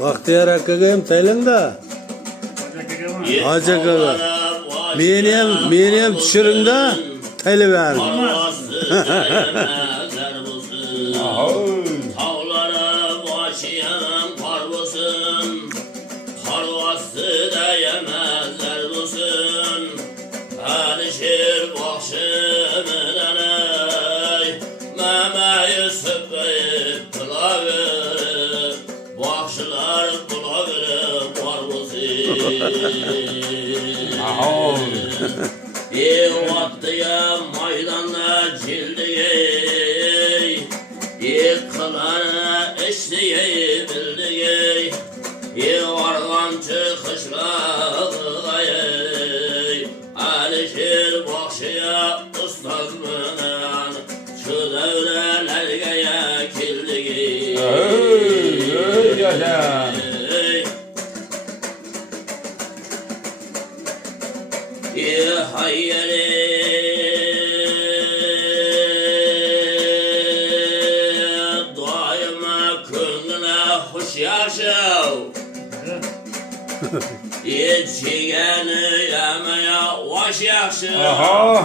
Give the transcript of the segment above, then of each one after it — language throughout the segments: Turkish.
Bahtiyar akaga ham taylang da. Hoji akaga. Meni ham tushiring da, taylab bering. Tağlara başıyan kar bulsun, karvası da yemezler bulsun. Alışır bakşımdan ey, memeyi sıkıyıp kılavır, bakşılar kılavır kar bulsun. Vaktiye maydanda cildiği, yıkılara eşliği bildiği, vargan çıkışları, alışır bakşıya ustazmından, şu devrelerge kildiği. Hayyeli daima könlüne hoş yaşav. Yetişigeni yemeye hoş yaşav.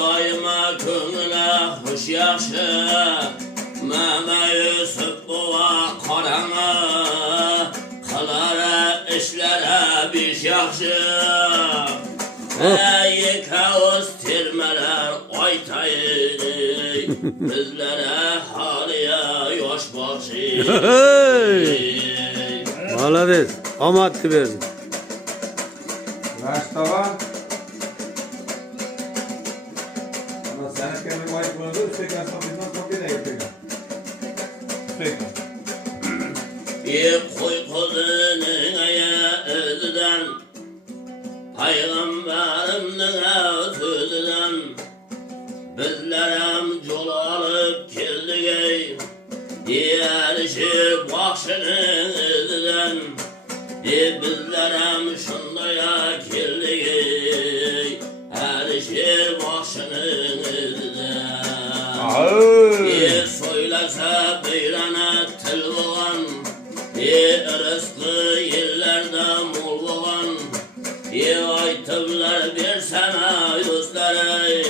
Daima könlüne hoş yaşav. Memeyi sıkbuğa karana, kılara işlere bir yaxşı. Yekavuz tirmeler aytaydı, bizlere haliye yoş bakşı. Malades, omadni bersin. Rashtavan. Ana sana kendi vay bunu üstteki asabından kopya da yapıyor. Üstteki. Koy kızının özüden, Peygamberimden sözüden, bizlerem yol alıp keldik, erişip bakşının özüden, bizlerem şundaya keldik, erişip bakşının özüden. Söylese beyrana tel boğan, rızkı yerlerde mol boğan, aytıblar bir sana yüzlere,